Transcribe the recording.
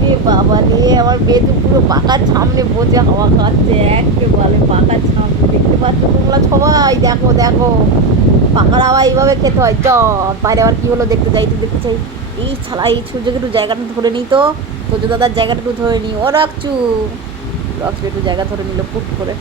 রে বাবা রে, আমার বেদু পুরো পাকার সামনে বসে হাওয়া খাচ্ছে, একেবারে পাকার সামনে। দেখতে পাচ্ছ তোমরা সবাই? দেখো দেখো, পাকার হাওয়া এইভাবে খেতে হয়। চ, বাইরে আবার কি হলো দেখতে যাই, তো দেখতে চাই। এই ছাড়া, এই সূর্যকে একটু জায়গাটা ধরে নিই তো, সূর্য দাদার জায়গাটা একটু ধরে নিই। ও রাখছু, রাখছু একটু জায়গা ধরে নিল পুট করে।